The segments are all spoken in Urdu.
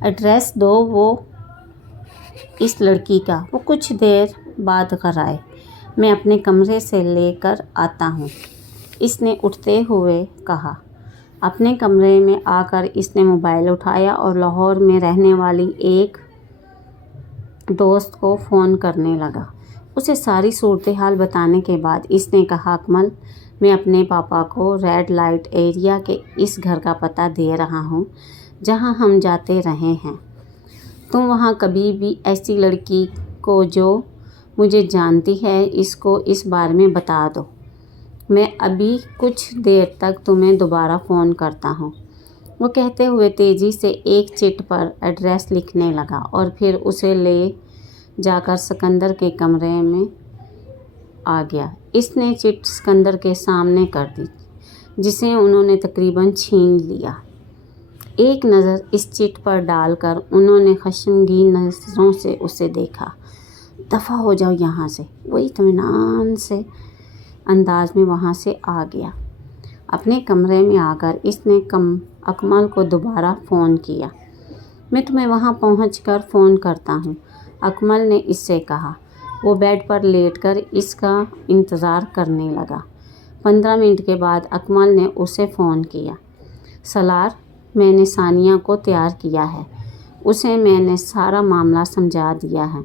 ایڈریس دو وہ اس لڑکی کا۔ وہ کچھ دیر بعد گھر آئے۔ میں اپنے کمرے سے لے کر آتا ہوں، اس نے اٹھتے ہوئے کہا۔ اپنے کمرے میں آ کر اس نے موبائل اٹھایا اور لاہور میں رہنے والی ایک دوست کو فون کرنے لگا۔ اسے ساری صورتحال بتانے کے بعد اس نے کہا، اکمل، میں اپنے پاپا کو ریڈ لائٹ ایریا کے اس گھر کا پتہ دے رہا ہوں جہاں ہم جاتے رہے ہیں۔ تم وہاں کبھی بھی ایسی لڑکی کو جو مجھے جانتی ہے اس کو اس بارے میں بتا دو۔ میں ابھی کچھ دیر تک تمہیں دوبارہ فون کرتا ہوں۔ وہ کہتے ہوئے تیزی سے ایک چٹ پر ایڈریس لکھنے لگا اور پھر اسے لے جا کر سکندر کے کمرے میں آ گیا۔ اس نے چٹ سکندر کے سامنے کر دی جسے انہوں نے تقریباً چھین لیا۔ ایک نظر اس چٹ پر ڈال کر انہوں نے خشمگین نظروں سے اسے دیکھا۔ دفع ہو جاؤ یہاں سے، وہ اطمینان سے انداز میں وہاں سے آ گیا۔ اپنے کمرے میں آ کر اس نے اکمل کو دوبارہ فون کیا۔ میں تمہیں وہاں پہنچ کر فون کرتا ہوں، اکمل نے اس سے کہا۔ وہ بیڈ پر لیٹ کر اس کا انتظار کرنے لگا۔ 15 منٹ کے بعد اکمل نے اسے فون کیا۔ سالار، میں نے ثانیہ کو تیار کیا ہے، اسے میں نے سارا معاملہ سمجھا دیا ہے۔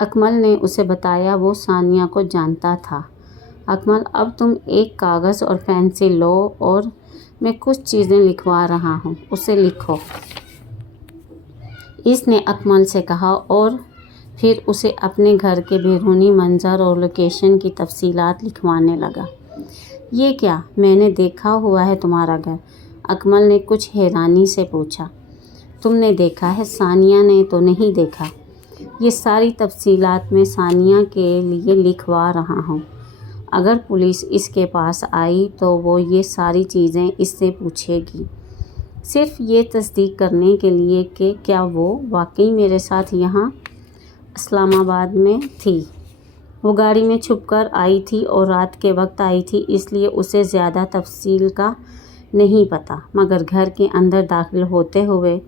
اکمل نے اسے بتایا وہ ثانیہ کو جانتا تھا۔ اکمل، اب تم ایک کاغذ اور پینسل لو اور میں کچھ چیزیں لکھوا رہا ہوں، اسے لکھو، اس نے اکمل سے کہا اور پھر اسے اپنے گھر کے بیرونی منظر اور لوکیشن کی تفصیلات لکھوانے لگا۔ یہ کیا؟ میں نے دیکھا ہوا ہے تمہارا گھر، اکمل نے کچھ حیرانی سے پوچھا۔ تم نے دیکھا ہے، ثانیہ نے تو نہیں دیکھا۔ یہ ساری تفصیلات میں ثانیہ کے لیے لکھوا رہا ہوں۔ اگر پولیس اس کے پاس آئی تو وہ یہ ساری چیزیں اس سے پوچھے گی، صرف یہ تصدیق کرنے کے لیے کہ کیا وہ واقعی میرے ساتھ یہاں اسلام آباد میں تھی۔ وہ گاڑی میں چھپ کر آئی تھی اور رات کے وقت آئی تھی، اس لیے اسے زیادہ تفصیل کا نہیں پتہ، مگر گھر کے اندر داخل ہوتے ہوئے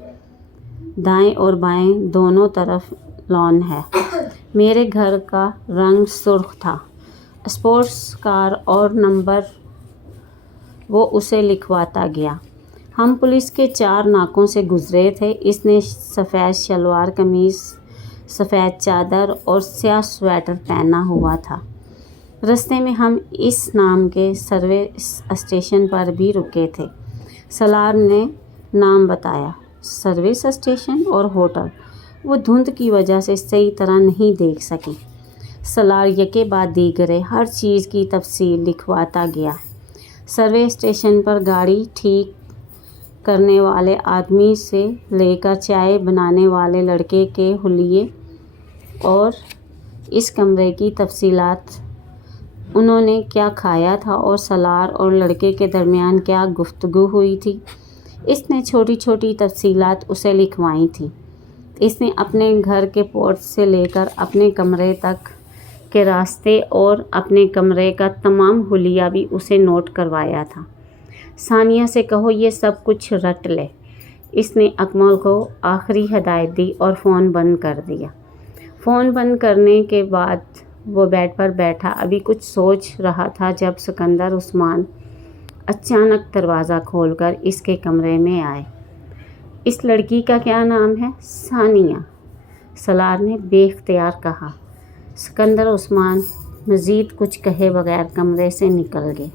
دائیں اور بائیں دونوں طرف لان ہے۔ میرے گھر کا رنگ سرخ تھا، اسپورٹس کار اور نمبر، وہ اسے لکھواتا گیا۔ ہم پولیس کے 4 ناکوں سے گزرے تھے۔ اس نے سفید شلوار قمیض، سفید چادر اور سیاہ سویٹر پہنا ہوا تھا۔ رستے میں ہم اس نام کے سروس اسٹیشن پر بھی رکے تھے۔ سالار نے نام بتایا۔ سروس اسٹیشن اور ہوٹل وہ دھند کی وجہ سے صحیح طرح نہیں دیکھ سکی۔ سالار یکے بعد دیگرے ہر چیز کی تفصیل لکھواتا گیا۔ سروس اسٹیشن پر گاڑی ٹھیک کرنے والے آدمی سے لے کر چائے بنانے والے لڑکے کے حلیے اور اس کمرے کی تفصیلات، انہوں نے کیا کھایا تھا اور سالار اور لڑکے کے درمیان کیا گفتگو ہوئی تھی، اس نے چھوٹی چھوٹی تفصیلات اسے لکھوائی تھیں۔ اس نے اپنے گھر کے پورچ سے لے کر اپنے کمرے تک کے راستے اور اپنے کمرے کا تمام حلیہ بھی اسے نوٹ کروایا تھا۔ ثانیہ سے کہو یہ سب کچھ رٹ لے، اس نے اکمل کو آخری ہدایت دی اور فون بند کر دیا۔ فون بند کرنے کے بعد وہ بیڈ پر بیٹھا ابھی کچھ سوچ رہا تھا جب سکندر عثمان اچانک دروازہ کھول کر اس کے کمرے میں آئے۔ اس لڑکی کا کیا نام ہے؟ ثانیہ، سالار نے بے اختیار کہا۔ سکندر عثمان مزید کچھ کہے بغیر کمرے سے نکل گئے۔